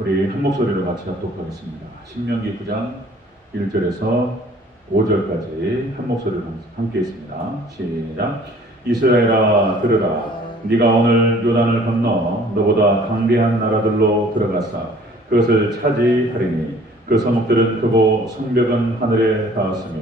우리 한 목소리로 같이 합독하겠습니다. 신명기 9장 1절에서 5절까지 한 목소리로 함께 있습니다. 시작. 이스라엘아 들으라. 네가 오늘 요단을 건너 너보다 강대한 나라들로 들어가사 그것을 차지하리니 그 성읍들은 크고 성벽은 하늘에 닿았으며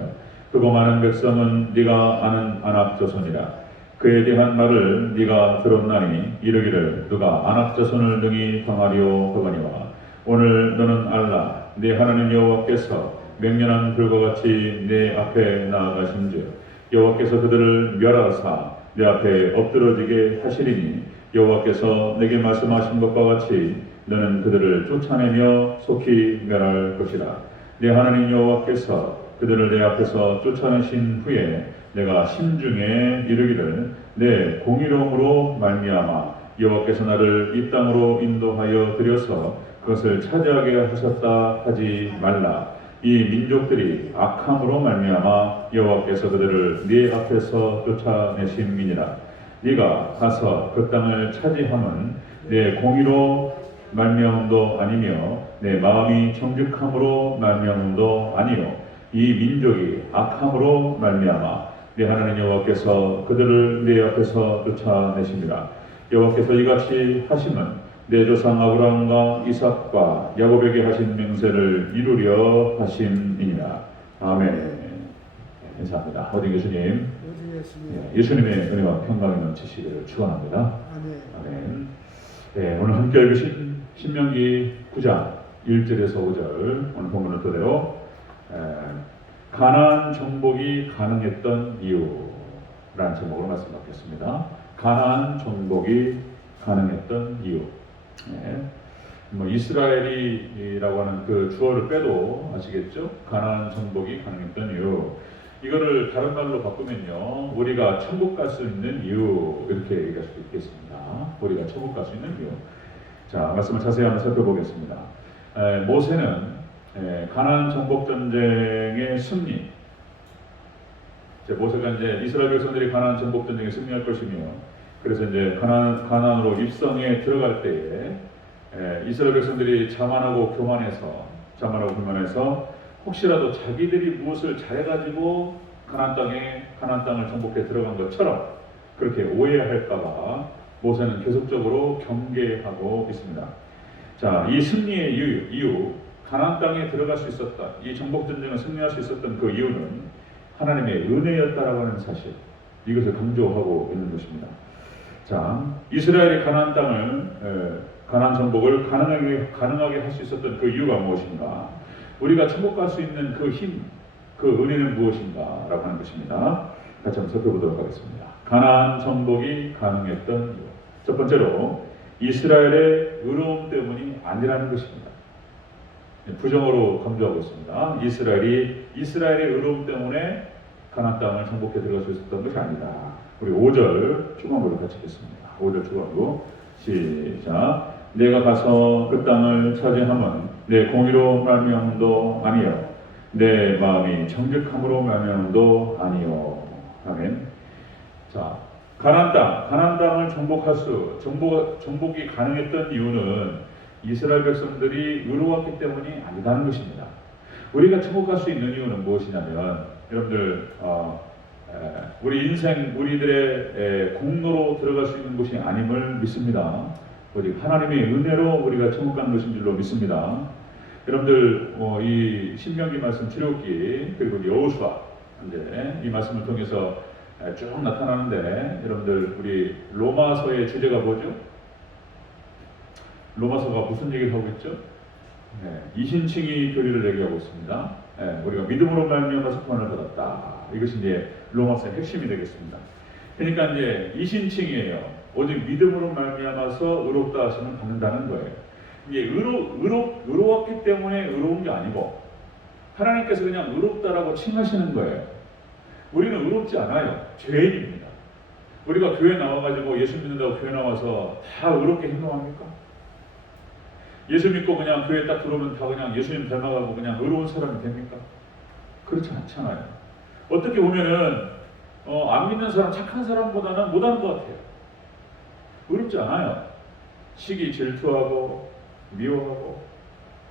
크고 많은 백성은 네가 아는 아낙 자손이라. 그에 대한 말을 네가 들었나니 이르기를 누가 아낙 자손을 능히 당하리오 하거니와 오늘 너는 알라. 네 하나님 여호와께서 맹렬한 불과 같이 내 앞에 나아가신즉 여호와께서 그들을 멸하사 내 앞에 엎드러지게 하시리니 여호와께서 내게 말씀하신 것과 같이 너는 그들을 쫓아내며 속히 멸할 것이라. 내 하나님 여호와께서 그들을 내 앞에서 쫓아내신 후에 내가 심중에 이르기를 내 공의로움으로 말미암아 여호와께서 나를 이 땅으로 인도하여 들여서 그것을 차지하게 하셨다 하지 말라. 이 민족들이 악함으로 말미암아 여호와께서 그들을 네 앞에서 쫓아내심이니라. 네가 가서 그 땅을 차지함은 내 공의로 말미암음도 아니며 내 마음이 정직함으로 말미암음도 아니요 이 민족이 악함으로 말미암아 네 하나님 여호와께서 그들을 네 앞에서 쫓아내심이라. 여호와께서 이같이 하심은 내 조상 아브라함과 이삭과 야곱에게 하신 맹세를 이루려 하심이니라. 아멘. 감사합니다. 어디 예수님, 예수님의 은혜와 평강이 넘치시기를 축원합니다. 아멘. 네, 오늘 함께 읽으신 신명기 9장 1절에서 5절 오늘 본문을 토대로 가나안 정복이 가능했던 이유라는 제목으로 말씀 받겠습니다. 가나안 정복이 가능했던 이유. 이스라엘이라고 하는 그 주어를 빼도 아시겠죠? 가나안 정복이 가능했던 이유. 이거를 다른 말로 바꾸면요, 우리가 천국 갈 수 있는 이유 이렇게 얘기할 수 있겠습니다. 우리가 천국 갈 수 있는 이유. 자, 말씀을 자세히 한번 살펴보겠습니다. 모세는 가나안 정복 전쟁의 승리. 모세가 이제 이스라엘 백성들이 가나안 정복 전쟁에 승리할 것이며, 그래서 이제 가나안으로 입성에 들어갈 때에 이스라엘 백성들이 자만하고 교만해서 혹시라도 자기들이 무엇을 잘해가지고 가나안 땅을 정복해 들어간 것처럼 그렇게 오해할까봐 모세는 계속적으로 경계하고 있습니다. 자, 이 승리의 이유, 가나안 땅에 들어갈 수 있었다, 이 정복 전쟁을 승리할 수 있었던 그 이유는 하나님의 은혜였다라고 하는 사실, 이것을 강조하고 있는 것입니다. 자, 이스라엘이 가나안 땅을 가나안 정복을 가능하게 할 수 있었던 그 이유가 무엇인가? 우리가 천국 갈 수 있는 그 힘, 그 은혜는 무엇인가? 라고 하는 것입니다. 같이 한번 살펴보도록 하겠습니다. 가나안 정복이 가능했던 이유. 첫 번째로 이스라엘의 의로움 때문이 아니라는 것입니다. 부정어로 강조하고 있습니다. 이스라엘의 의로움 때문에 가나안 땅을 정복해 들어갈 수 있었던 것이 아니다. 우리 5절 초반부로 같이 읽겠습니다. 5절 초반부 시작. 내가 가서 그 땅을 차지함은 내 공의로 말미암음도 아니요 내 마음이 정직함으로 말미암음도 아니요. 아멘. 자, 가나안 땅을 정복이 가능했던 이유는 이스라엘 백성들이 의로웠기 때문이 아니라는 것입니다. 우리가 천국 갈 수 있는 이유는 무엇이냐면, 여러분들 우리 인생 우리들의 공로로 들어갈 수 있는 것이 아님을 믿습니다. 오직 하나님의 은혜로 우리가 천국 가는 것인 줄로 믿습니다. 여러분들 이 신명기 말씀 출애굽기 그리고 여호수아 이제 이 말씀을 통해서 쭉 나타나는데, 여러분들 우리 로마서의 주제가 뭐죠? 로마서가 무슨 얘기를 하고 있죠? 이신칭이 교리를 얘기하고 있습니다. 우리가 믿음으로 말미암아서 구원을 받았다. 이것이 이제 로마서의 핵심이 되겠습니다. 그러니까 이제 이신칭이에요. 오직 믿음으로 말미암아서 의롭다 하시면 받는다는 거예요. 이게 의로웠기 때문에 의로운 게 아니고 하나님께서 그냥 의롭다라고 칭하시는 거예요. 우리는 의롭지 않아요. 죄인입니다. 우리가 교회 나와가지고 예수 믿는다고 교회 나와서 다 의롭게 행동합니까? 예수 믿고 그냥 교회 딱 들어오면 다 그냥 예수님 닮아가고 그냥 의로운 사람이 됩니까? 그렇지 않잖아요. 어떻게 보면은 안 믿는 사람, 착한 사람보다는 못하는 것 같아요. 의롭지 않아요. 시기 질투하고 미워하고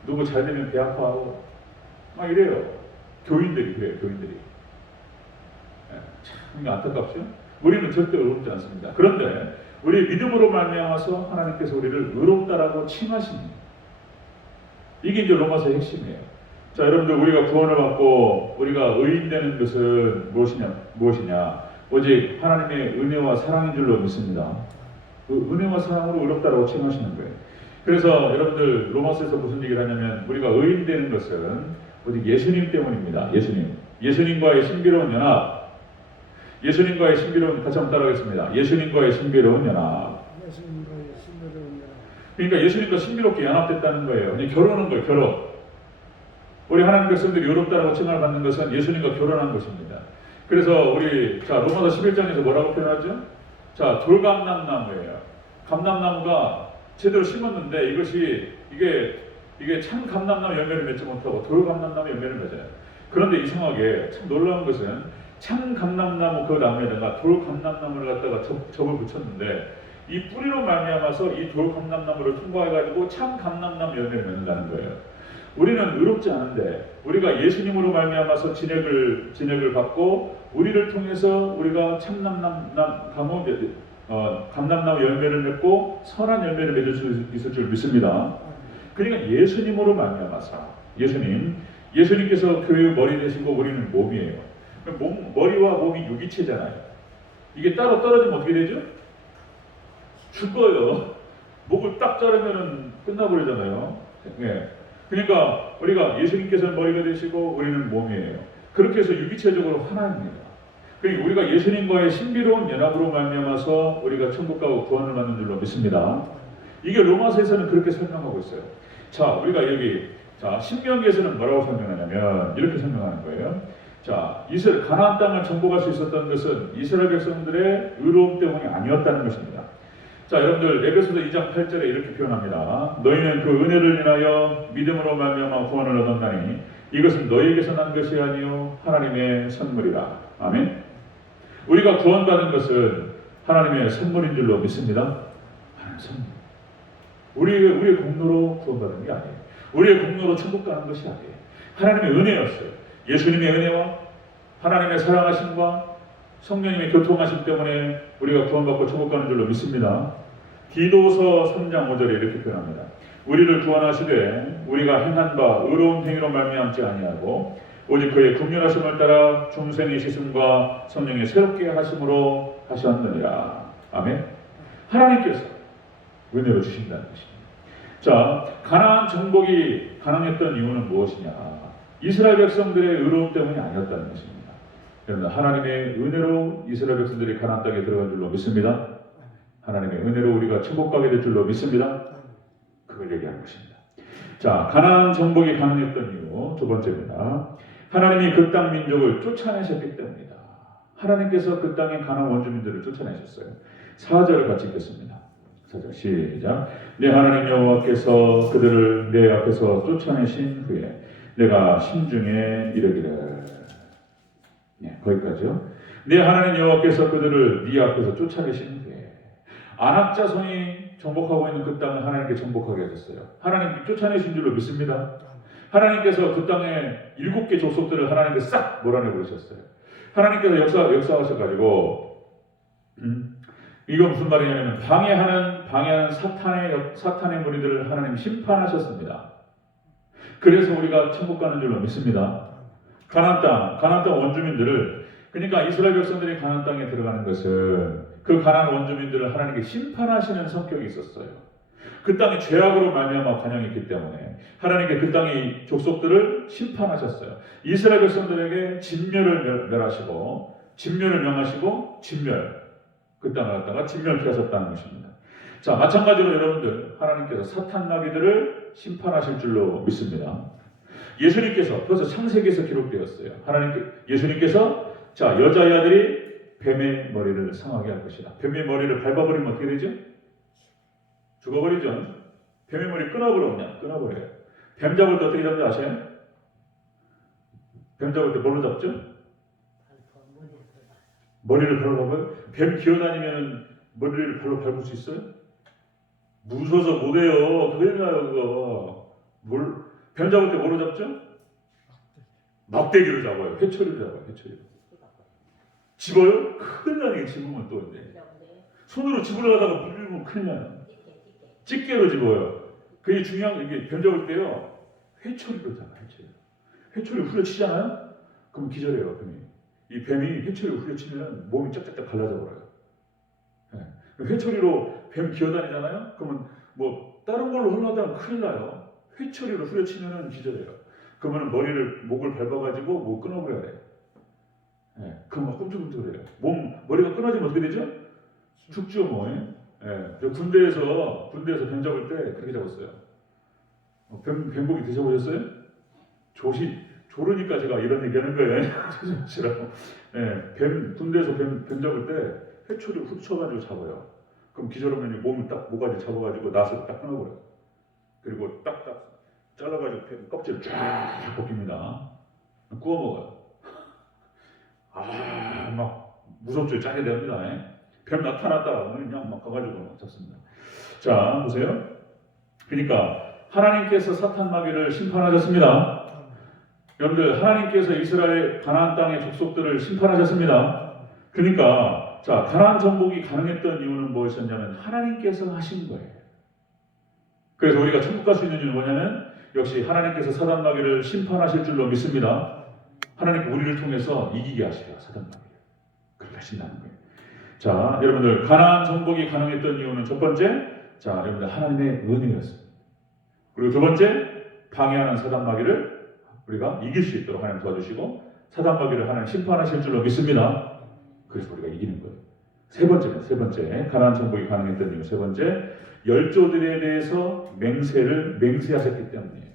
누구 잘 되면 배 아파하고 막 이래요. 교인들이 그래요. 교인들이. 참 안타깝죠. 우리는 절대 의롭지 않습니다. 그런데 우리 믿음으로 말미암아서 하나님께서 우리를 의롭다라고 칭하십니다. 이게 이제 로마서의 핵심이에요. 자, 여러분들 우리가 구원을 받고 우리가 의인되는 것은 무엇이냐? 오직 하나님의 은혜와 사랑인 줄로 믿습니다. 그 은혜와 사랑으로 의롭다라고 칭하시는 거예요. 그래서 여러분들 로마서에서 무슨 얘기를 하냐면 우리가 의인되는 것은 오직 예수님 때문입니다. 예수님과의 신비로운 연합. 예수님과의 신비로운, 같이 한번 따라하겠습니다. 예수님과의 신비로운 연합. 그러니까 예수님과 신비롭게 연합됐다는 거예요. 그냥 결혼한 거예요. 결혼. 우리 하나님 백성들이 의롭다라고 칭함을 받는 것은 예수님과 결혼한 것입니다. 그래서 우리 로마서 11장에서 뭐라고 표현하죠? 자, 돌감람나무예요. 감람나무가 제대로 심었는데 이게 참 감람나무 열매를 맺지 못하고 돌감람나무 열매를 맺어요. 그런데 이상하게 참 놀라운 것은 참 감람나무 그 나무에다가 돌감람나무를 갖다가 접을 붙였는데 이 뿌리로 말미암아서 이 돌감람나무를 통과해가지고 참 감람나무 열매를 맺는다는 거예요. 우리는 의롭지 않은데 우리가 예수님으로 말미암아서 진액을 받고 우리를 통해서 우리가 참 감람나무 열매를 맺고 선한 열매를 맺을 수 있을 줄 믿습니다. 그러니까 예수님으로 말미암아서 예수님께서 교회의 머리 되시고 우리는 몸이에요. 머리와 몸이 유기체잖아요. 이게 따로 떨어지면 어떻게 되죠? 죽어요. 목을 딱 자르면은 끝나버리잖아요. 네. 그러니까 우리가 예수님께서는 머리가 되시고 우리는 몸이에요. 그렇게 해서 유기체적으로 하나입니다. 그러니까 우리가 예수님과의 신비로운 연합으로 말미암아서 우리가 천국 가고 구원을 받는 줄로 믿습니다. 이게 로마서에서는 그렇게 설명하고 있어요. 자, 우리가 여기 신명기에서는 뭐라고 설명하냐면 이렇게 설명하는 거예요. 자, 가나안 땅을 정복할 수 있었던 것은 이스라엘 백성들의 의로움 때문이 아니었다는 것입니다. 자, 여러분들 에베소서 2장 8절에 이렇게 표현합니다. 너희는 그 은혜를 인하여 믿음으로 말미암아 구원을 얻었나니 이것은 너희에게서 난 것이 아니요 하나님의 선물이라. 아멘. 우리가 구원받은 것은 하나님의 선물인 줄로 믿습니다. 하나님의 선물. 우리의 공로로 구원받은 게 아니에요. 우리의 공로로 천국 가는 것이 아니에요. 하나님의 은혜였어요. 예수님의 은혜와 하나님의 사랑하심과 성령님의 교통하심 때문에 우리가 구원받고 천국 가는 줄로 믿습니다. 디도서 3장 5절에 이렇게 표현합니다. 우리를 구원하시되 우리가 행한 바 의로운 행위로 말미암지 아니하고 오직 그의 긍휼하심을 따라 중생의 시슴과 성령의 새롭게 하심으로 하셨느니라. 아멘. 하나님께서 은혜로 주신다는 것입니다. 자, 가나안 정복이 가능했던 이유는 무엇이냐? 이스라엘 백성들의 의로움 때문이 아니었다는 것입니다. 여러분, 하나님의 은혜로 이스라엘 백성들이 가나안 땅에 들어간 줄로 믿습니다. 하나님의 은혜로 우리가 천국 가게 될 줄로 믿습니다. 그걸 얘기하는 것입니다. 자, 가나안 정복이 가능했던 이유 두 번째입니다. 하나님이 그 땅 민족을 쫓아내셨기 때문이다. 하나님께서 그 땅의 가나안 원주민들을 쫓아내셨어요. 4절을 같이 읽겠습니다. 4절 시작. 내 하나님 여호와께서 그들을 내 앞에서 쫓아내신 후에 내가 심중에 이르기를. 네, 거기까지요. 내 하나님 여호와께서 그들을 네 앞에서 쫓아내신 후에 아낙 자손이 정복하고 있는 그 땅을 하나님께 정복하게 하셨어요. 하나님께 쫓아내신 줄로 믿습니다. 하나님께서 그 땅에 7개 족속들을 하나님께 싹 몰아내버리셨어요. 하나님께서 역사하셔가지고 이건 무슨 말이냐면 방해하는 사탄의 무리들을 하나님 심판하셨습니다. 그래서 우리가 천국 가는 줄로 믿습니다. 가나안 땅 원주민들을, 그러니까 이스라엘 백성들이 가나안 땅에 들어가는 것은 그 가나안 원주민들을 하나님께 심판하시는 성격이 있었어요. 그 땅이 죄악으로 말미암아 관영했기 때문에 하나님께 그 땅의 족속들을 심판하셨어요. 이스라엘 백성들에게 진멸을 명하시고 그 땅을 갖다가 진멸케 하셨다는 것입니다. 자, 마찬가지로 여러분들 하나님께서 사탄 마귀들을 심판하실 줄로 믿습니다. 예수님께서 벌써 창세기에서 기록되었어요. 예수님께서 여자의 아들이 뱀의 머리를 상하게 할 것이다. 뱀의 머리를 밟아버리면 어떻게 되죠? 죽어버리죠. 뱀의 머리 끊어버려요. 뱀 잡을 때 어떻게 잡는지 아세요? 뱀 잡을 때 뭘로 잡죠? 머리를 발로 밟아요? 뱀 기어다니면 머리를 발로 밟을 수 있어요? 무서워서 못해요. 큰일 나요, 그거. 뱀 잡을 때 뭐로 잡죠? 막대기로 잡아요. 회초리로 잡아요. 회초리로. 집어요? 큰일 나네. 집으면 또 이제 손으로 집으려다가 물리면 큰일 나요. 집게로 집어요. 그게 중요한 게 이게 뱀 잡을 때요. 회초리로 잡아요. 회초리 후려치잖아요. 그럼 기절해요. 뱀이. 이 뱀이 회초리로 후려치면 몸이 쫙쫙쫙 갈라져 버려요. 네. 회초리로 뱀 기어다니잖아요. 그러면 뭐 다른 걸로 흘러다가 큰일 나요. 회초리로 후려치면 기절해요. 그러면 머리를 목을 밟아가지고 목 끊어버려야 돼요. 네. 그럼 막 꿈틀꿈틀해요. 머리가 끊어지면 어떻게 되죠? 죽죠 뭐. 예. 군대에서 뱀 잡을 때 그렇게 잡았어요. 뱀고기 드셔보셨어요? 조르니까 제가 이런 얘기하는 거예요. 조심하시라고. 예. 군대에서 뱀 잡을 때 회초리 훅 쳐가지고 잡아요. 그럼 기절하면 몸을 딱 모가지 잡아가지고 낫을 딱 끊어버려요. 그리고 딱딱 잘라가지고 뱀 껍질을 쫙 벗깁니다. 구워 먹어요. 막 무섭죠. 짜게 됩니다. 뱀 나타났다. 그냥 막 가가지고 잡습니다. 자, 보세요. 그러니까 하나님께서 사탄 마귀를 심판하셨습니다. 여러분들, 하나님께서 이스라엘 가나안 땅의 족속들을 심판하셨습니다. 그러니까 자, 가나안 정복이 가능했던 이유는 무엇이었냐면 하나님께서 하신 거예요. 그래서 우리가 천국 갈 수 있는 이유는 뭐냐면 역시 하나님께서 사탄 마귀를 심판하실 줄로 믿습니다. 하나님께 우리를 통해서 이기게 하셔요. 사탄 마귀를. 그렇게 하신다는 거예요. 자, 여러분들, 가나안 정복이 가능했던 이유는 첫 번째, 자, 여러분들 하나님의 은혜였습니다. 그리고 두 번째, 방해하는 사단 마귀를 우리가 이길 수 있도록 하나님 도와주시고 사단 마귀를 하나님 심판하실 줄로 믿습니다. 그래서 우리가 이기는 거예요. 세 번째, 가나안 정복이 가능했던 이유, 세 번째, 열조들에 대해서 맹세하셨기 때문이에요.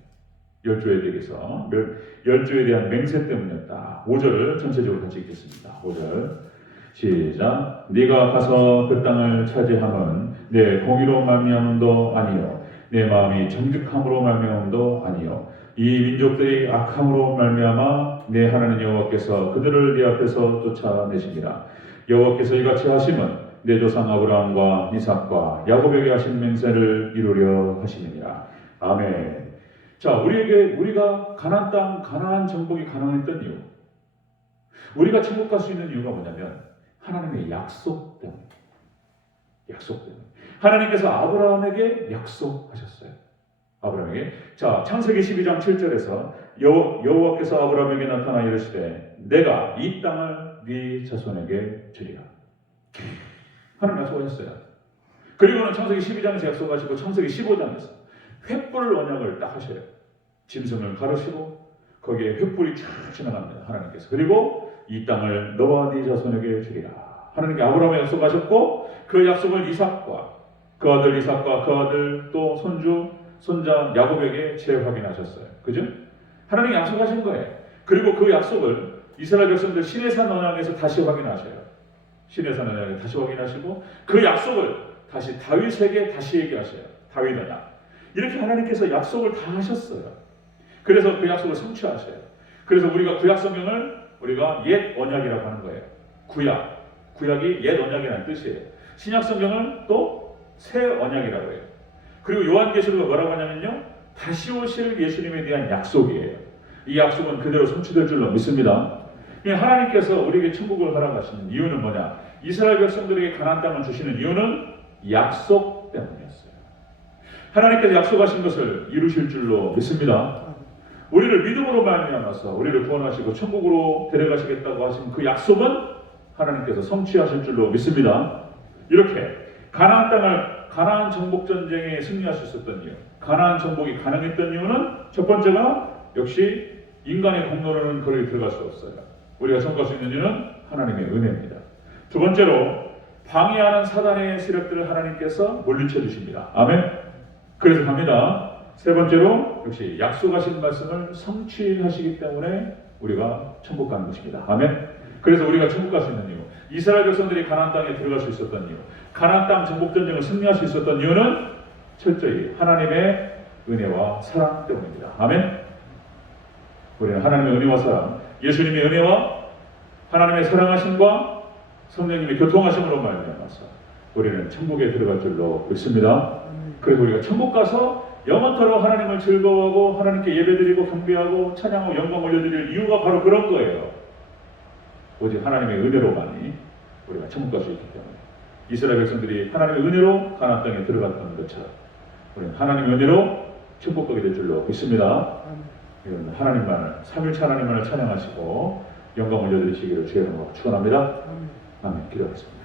열조에 대한 맹세 때문이었다. 5절을 전체적으로 같이 읽겠습니다. 5절 시작. 네가 가서 그 땅을 차지함은 내 공의로 말미암음도 아니요 내 마음이 정직함으로 말미암음도 아니요 이 민족들이 악함으로 말미암아 내 하나님 여호와께서 그들을 네 앞에서 쫓아내십니다. 여호와께서 이같이 하심은 내 조상 아브라함과 이삭과 야곱에게 하신 맹세를 이루려 하심이니라. 아멘. 자, 우리가 가나안 땅, 가나안 정복이 가능했던 이유, 우리가 천국 갈 수 있는 이유가 뭐냐면 하나님의 약속 때문에. 하나님께서 아브라함에게 약속하셨어요. 아브라함에게. 자, 창세기 12장 7절에서 여호와께서 아브라함에게 나타나 이르시되 내가 이 땅을 네 자손에게 주리라. 하나님 약속하셨어요. 그리고는 창세기 12장에서 약속하시고 창세기 15장에서 횃불 언약을 딱 하셔요. 짐승을 가르시고 거기에 횃불이 쫙 지나갑니다. 하나님께서. 그리고 이 땅을 너와 네 자손에게 주리라. 하나님께 아브라함에 약속하셨고 그 약속을 이삭과 그 아들 또 손자 야곱에게 재확인하셨어요. 그죠? 하나님이 약속하신 거예요. 그리고 그 약속을 이스라엘 백성들 시내산 언약에서 다시 확인하셔요. 시내산 언약에 다시 확인하시고 그 약속을 다시 다윗에게 다시 얘기하셔요. 다윗 언약. 이렇게 하나님께서 약속을 다 하셨어요. 그래서 그 약속을 성취하셔요. 그래서 우리가 구약 성경을 우리가 옛 언약이라고 하는 거예요. 구약이 옛 언약이라는 뜻이에요. 신약 성경은 또 새 언약이라고 해요. 그리고 요한계시록은 뭐라고 하냐면요, 다시 오실 예수님에 대한 약속이에요. 이 약속은 그대로 성취될 줄로 믿습니다. 하나님께서 우리에게 천국을 허락하시는 이유는 뭐냐? 이스라엘 백성들에게 가나안 땅을 주시는 이유는 약속 때문이었어요. 하나님께서 약속하신 것을 이루실 줄로 믿습니다. 우리를 믿음으로 말미암아서 우리를 구원하시고 천국으로 데려가시겠다고 하신 그 약속은 하나님께서 성취하실 줄로 믿습니다. 이렇게 가나안 정복 전쟁에 승리할 수 있었던 이유, 가나안 정복이 가능했던 이유는 첫 번째가 역시 인간의 공로로는 거기 들어갈 수 없어요. 우리가 정복할 수 있는 이유는 하나님의 은혜입니다. 두 번째로 방해하는 사단의 세력들을 하나님께서 물리쳐 주십니다. 아멘. 그래서 갑니다. 세 번째로 역시 약속하신 말씀을 성취하시기 때문에 우리가 천국 가는 것입니다. 아멘. 그래서 우리가 천국 갈 수 있는 이유, 이스라엘 백성들이 가나안 땅에 들어갈 수 있었던 이유, 가나안 땅 정복 전쟁을 승리할 수 있었던 이유는 철저히 하나님의 은혜와 사랑 때문입니다. 아멘. 우리는 하나님의 은혜와 사랑, 예수님의 은혜와 하나님의 사랑하심과 성령님의 교통하심으로 말미암아서 우리는 천국에 들어갈 줄로 믿습니다. 그래서 우리가 천국 가서 영원토록 하나님을 즐거워하고 하나님께 예배드리고 경배하고 찬양하고 영광 올려드릴 이유가 바로 그런 거예요. 오직 하나님의 은혜로만이 우리가 천국 갈 수 있기 때문에 이스라엘 백성들이 하나님의 은혜로 가나안 땅에 들어갔던 것처럼 우리는 하나님의 은혜로 천국 가게 될 줄로 믿습니다. 여러분 하나님만을 삼일차 하나님만을 찬양하시고 영광 올려드리시기를 주의 이름으로 축원합니다. 아멘. 기도하겠습니다.